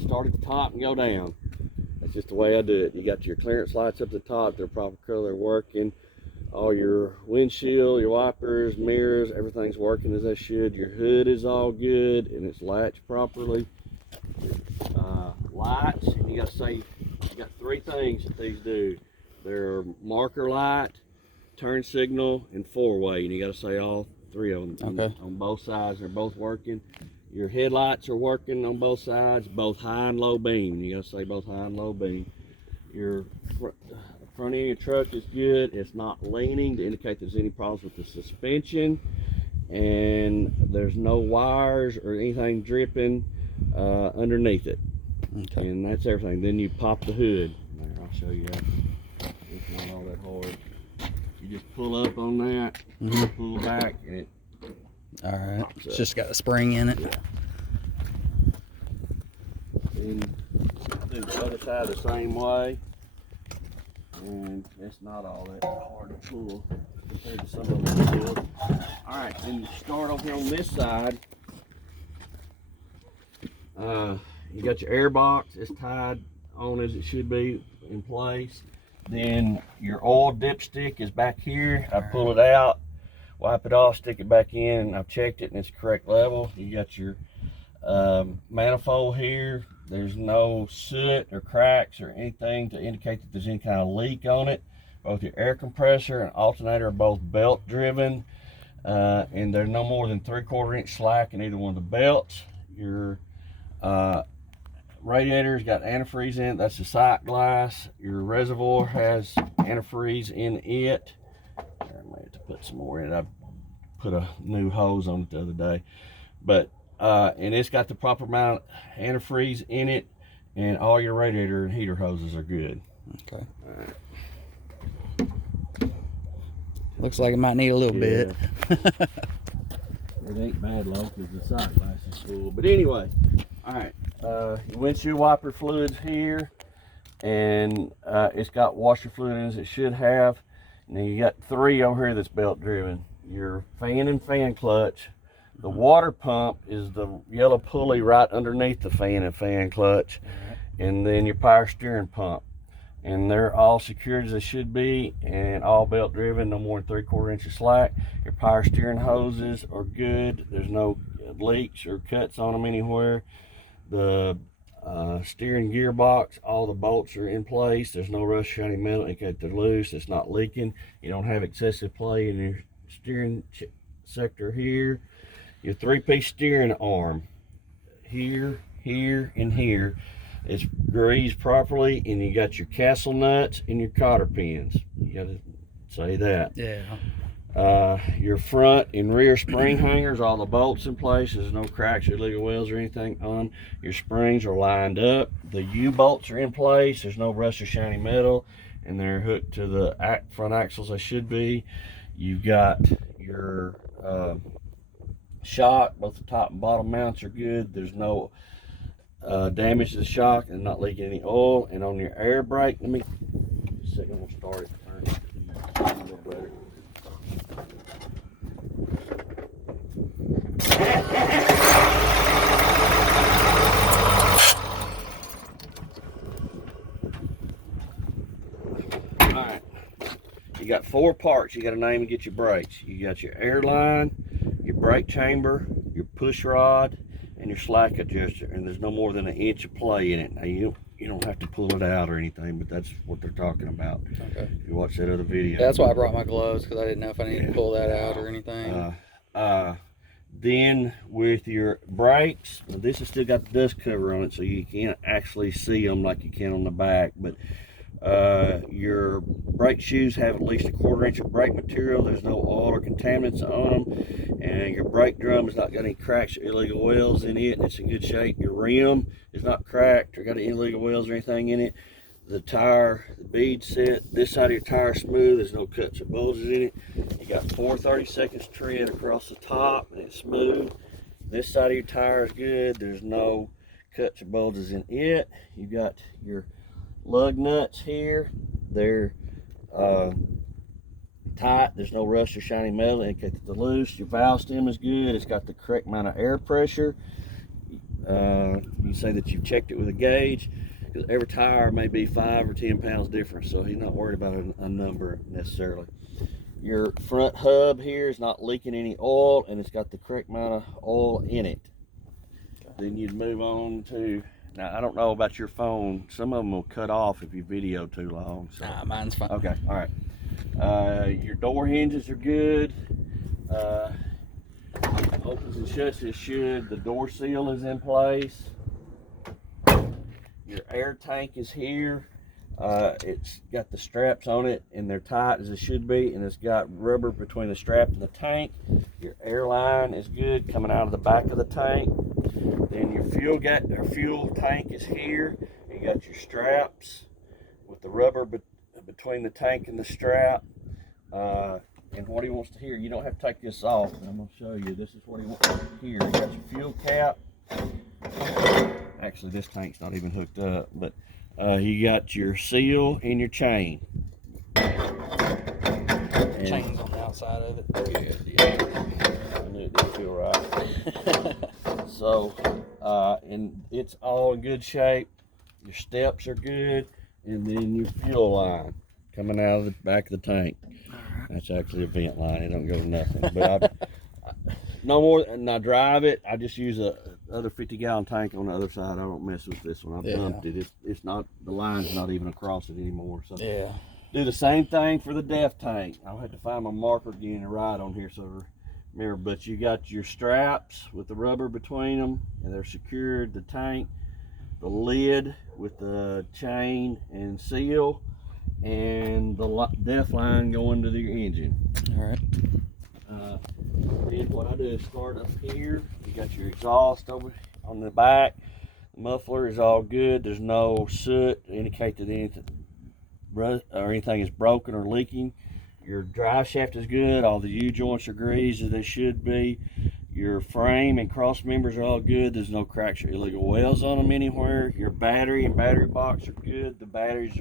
start at the top and go down. That's just the way I do it. You got your clearance lights up at the top, they're proper color working. All your windshield, your wipers, mirrors, everything's working as they should. Your hood is all good and it's latched properly. Lights, you got to say, you got 3 things that these do. They're marker light, turn signal, and 4-way, and you got to say all 3 of them. Okay. On both sides, they're both working. Your headlights are working on both sides, both high and low beam. You got to say both high and low beam. Your front end of your truck is good. It's not leaning to indicate there's any problems with the suspension, and there's no wires or anything dripping underneath it. Okay. And that's everything. Then you pop the hood. There, I'll show you that. It's not all that hard. You just pull up on that, pull back, and it. All right. It's just got a spring in it. Yeah. Then do the other side the same way. And it's not all that hard to pull compared to some of them. Alright, then you start over here on this side. You got your air box, it's tied on as it should be in place. Then your oil dipstick is back here. I pull it out, wipe it off, stick it back in. I've checked it and it's correct level. You got your manifold here. There's no soot or cracks or anything to indicate that there's any kind of leak on it. Both your air compressor and alternator are both belt driven, and they're no more than 3/4 inch slack in either one of the belts. Your radiator's got antifreeze in it, that's the sight glass. Your reservoir has antifreeze in it. I may have to put some more in it. I put a new hose on it the other day. But and it's got the proper amount of antifreeze in it, and all your radiator and heater hoses are good. Okay. Looks like it might need a little bit. It ain't bad low because the sight glass is full. But anyway, all right. Your windshield wiper fluid's here, and it's got washer fluid in it as it should have. Now you got 3 over here that's belt driven. Your fan and fan clutch. The water pump is the yellow pulley right underneath the fan and fan clutch, and then your power steering pump. And they're all secured as they should be, and all belt driven, no more than 3/4 inch of slack. Your power steering hoses are good. There's no leaks or cuts on them anywhere. The steering gearbox, all the bolts are in place. There's no rust, shiny metal. They're loose. It's not leaking. You don't have excessive play in your steering sector here. Your 3-piece steering arm, here, here, and here. It's greased properly, and you got your castle nuts and your cotter pins. You gotta say that. Yeah. Your front and rear spring hangers, all the bolts in place. There's no cracks or illegal welds or anything on. Your springs are lined up. The U-bolts are in place. There's no rust or shiny metal, and they're hooked to the front axles they should be. You've got your shock, both the top and bottom mounts are good. There's no damage to the shock and not leaking any oil. And on your air brake, let me just a second, I'm gonna start it. A little better. All right, you got 4 parts you got to name and get your brakes. You got your air line, your brake chamber, your push rod, and your slack adjuster, and there's no more than 1 inch of play in it. Now you don't have to pull it out or anything, but that's what they're talking about. Okay. If you watch that other video. Yeah, that's why I brought my gloves, because I didn't know if I needed to pull that out or anything. Then with your brakes, this has still got the dust cover on it, so you can't actually see them like you can on the back, but your brake shoes have at least 1/4 inch of brake material. There's no oil or contaminants on them, and your brake drum has not got any cracks or illegal welds in it, and it's in good shape. Your rim is not cracked or got any illegal welds or anything in it. The tire, the bead set, this side of your tire is smooth. There's no cuts or bulges in it. You got 4 30-seconds tread across the top, and it's smooth. This side of your tire is good. There's no cuts or bulges in it. You got your lug nuts here. They're tight. There's no rust or shiny metal indicate that they're loose. Your valve stem is good. It's got the correct amount of air pressure. You say that you've checked it with a gauge, because every tire may be 5 or 10 pounds different, so he's not worried about a number necessarily. Your front hub here is not leaking any oil, and it's got the correct amount of oil in it. Then you'd move on to, now I don't know about your phone, some of them will cut off if you video too long. So. Nah, mine's fine. Okay, all right. Your door hinges are good. Opens and shuts as should. The door seal is in place. Your air tank is here. It's got the straps on it, and they're tight as it should be, and it's got rubber between the strap and the tank. Your air line is good coming out of the back of the tank. Then your fuel tank is here. You got your straps with the rubber between the tank and the strap. And what he wants to hear, you don't have to take this off. I'm going to show you. This is what he wants to hear. You got your fuel cap. Actually, this tank's not even hooked up, but you got your seal and your chain. And Chains on the outside of it. good, yeah. I knew it didn't feel right. So, and it's all in good shape. Your steps are good, and then your fuel line coming out of the back of the tank. That's actually a vent line. It don't go to nothing. But no more. And I drive it. I just use a other 50-gallon tank on the other side. I don't mess with this one. I've dumped it. It's not, the line's not even across it anymore. So Yeah. do the same thing for the DEF tank. I'll have to find my marker again and write on here so remember. But you got your straps with the rubber between them, and they're secured. The tank, the lid with the chain and seal, and the DEF line going to your engine. All right. Then what I do is start up here. You got your exhaust over on the back. The muffler is all good. There's no soot to indicate that anything is broken or leaking. Your drive shaft is good. All the U-joints are greased as they should be. Your frame and cross members are all good. There's no cracks or illegal welds on them anywhere. Your battery and battery box are good. The batteries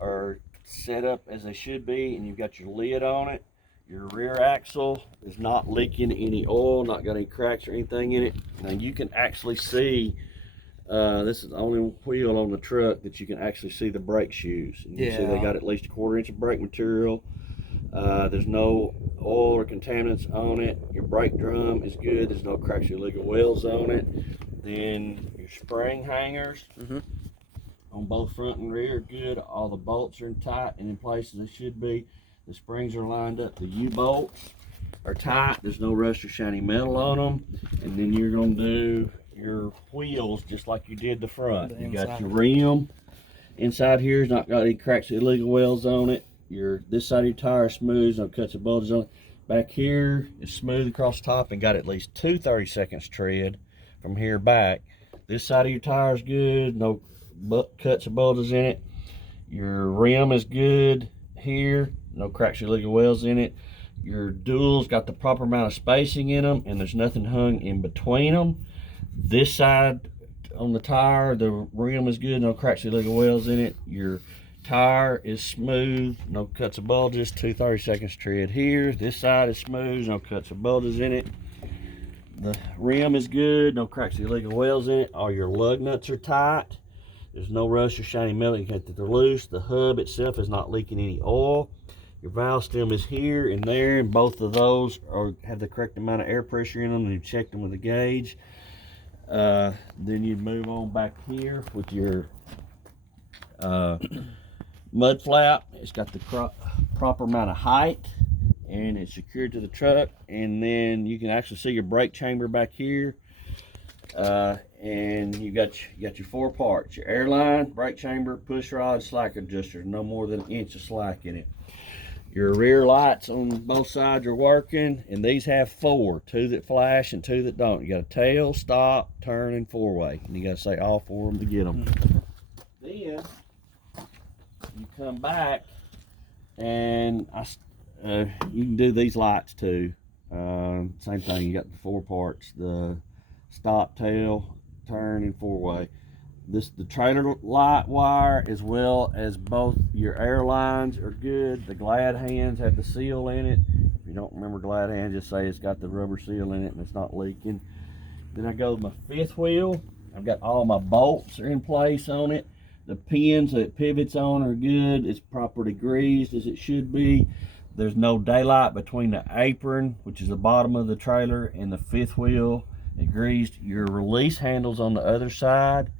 are set up as they should be, and you've got your lid on it. Your rear axle is not leaking any oil, not got any cracks or anything in it. Now you can actually see, this is the only wheel on the truck that you can actually see the brake shoes. And you see they got at least a 1/4 inch of brake material. There's no oil or contaminants on it. Your brake drum is good. There's no cracks or illegal welds on it. Then your spring hangers on both front and rear are good. All the bolts are tight and in place as they should be. The springs are lined up. The U-bolts are tight. There's no rust or shiny metal on them. And then you're going to do your wheels just like you did the front. You got your rim. Inside here has not got any cracks or illegal welds on it. This side of your tire is smooth, no cuts or bulges on it. Back here is smooth across the top and got at least 2 30-seconds tread from here back. This side of your tire is good, no cuts or bulges in it. Your rim is good here, no cracks or illegal welds in it. Your duals got the proper amount of spacing in them, and there's nothing hung in between them. This side on the tire, the rim is good, no cracks or illegal welds in it. Your tire is smooth, no cuts or bulges, 2 30-seconds tread here. This side is smooth, no cuts or bulges in it. The rim is good, no cracks or illegal welds in it. All your lug nuts are tight. There's no rust or shiny metal indicating that they're loose. The hub itself is not leaking any oil. Your valve stem is here and there, and both of those have the correct amount of air pressure in them, and you checked them with a gauge. Then you'd move on back here with your mud flap. It's got the proper amount of height, and it's secured to the truck. And then you can actually see your brake chamber back here. And you got your 4 parts: your airline, brake chamber, push rod, slack adjuster. No more than an inch of slack in it. Your rear lights on both sides are working, and these have 4, 2 that flash and 2 that don't. You got a tail, stop, turn, and 4-way, and you got to say all 4 of them to get them. Then you come back, and you can do these lights too. Same thing. You got the 4 parts: the stop, tail, turn, and 4-way. The trailer light wire, as well as both your air lines, are good. The glad hands have the seal in it. If you don't remember glad hands, just say it's got the rubber seal in it and it's not leaking. Then I go to my fifth wheel. I've got all my bolts are in place on it. The pins that it pivots on are good. It's properly greased as it should be. There's no daylight between the apron, which is the bottom of the trailer, and the fifth wheel. It greased. Your release handles on the other side.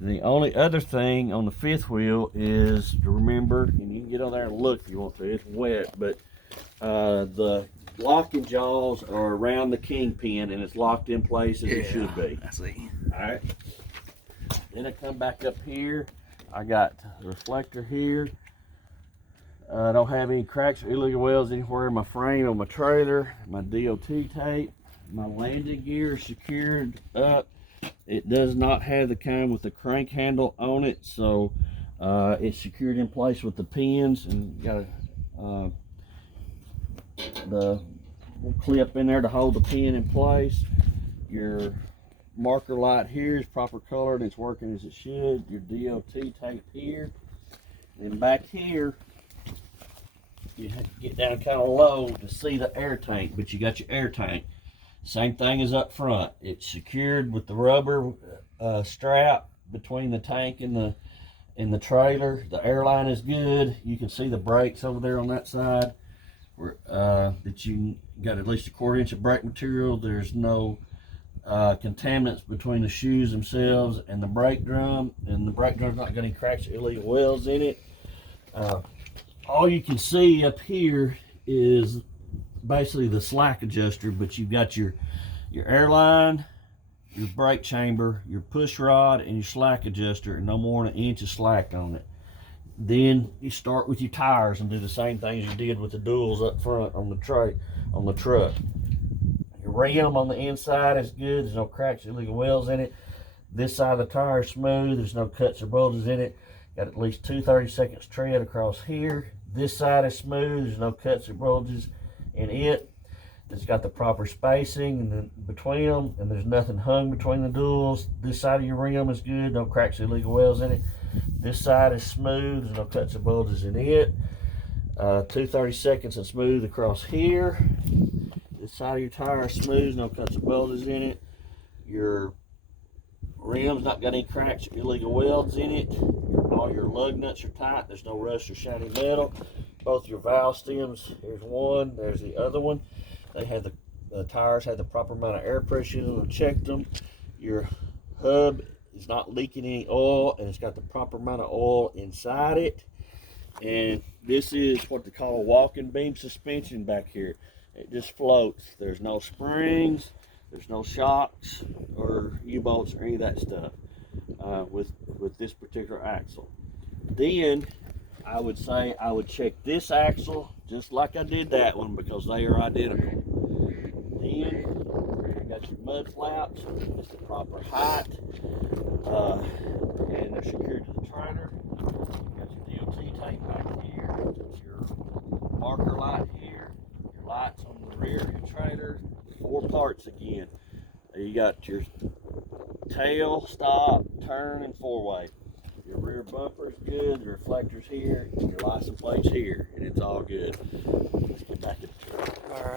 The only other thing on the fifth wheel is to remember, and you can get on there and look if you want to, it's wet, but the locking jaws are around the kingpin and it's locked in place as it should be. I see. All right. Then I come back up here. I got the reflector here. I don't have any cracks or illegal welds anywhere in my frame on my trailer. My DOT tape. My landing gear is secured up. It does not have the kind with the crank handle on it, so it's secured in place with the pins, and got the clip in there to hold the pin in place. Your marker light here is proper colored, it's working as it should. Your DOT tape here, and back here you have to get down kind of low to see the air tank, but you got your air tank. Same thing as up front. It's secured with the rubber strap between the tank and the trailer. The airline is good. You can see the brakes over there on that side. That you got at least a 1/4 inch of brake material. There's no contaminants between the shoes themselves and the brake drum, and the brake drum's not got any cracks or illegal welds in it. All you can see up here is basically the slack adjuster, but you've got your airline, your brake chamber, your push rod, and your slack adjuster, and no more than 1 inch of slack on it. Then you start with your tires and do the same things you did with the duals up front on the truck. Your rim on the inside is good. There's no cracks or illegal welds in it. This side of the tire is smooth. There's no cuts or bulges in it. Got at least 2 30-seconds tread across here. This side is smooth. There's no cuts or bulges in it. It's got the proper spacing and then between them, and there's nothing hung between the duals. This side of your rim is good. No cracks or illegal welds in it. This side is smooth. There's no cuts or bulges in it. 2 30-seconds and smooth across here. This side of your tire is smooth. No cuts or bulges in it. Your rim's not got any cracks or illegal welds in it. All your lug nuts are tight. There's no rust or shiny metal. Both your valve stems, here's one, there's the other one. They have the tires have the proper amount of air pressure in them. I've checked them. Your hub is not leaking any oil, and it's got the proper amount of oil inside it. And this is what they call walking beam suspension back here. It just floats. There's no springs, there's no shocks or U-bolts or any of that stuff with this particular axle. Then I would say I would check this axle just like I did that one, because they are identical. Then you got your mud flaps, it's the proper height, and they're secured to the trailer. You got your DOT tape back here, your marker light here, your lights on the rear of your trailer. 4 parts again. You got your tail, stop, turn, and 4-way. Your rear bumper's good, the reflector's here, and your license plate's here, and it's all good. Let's get back in the truck. All right.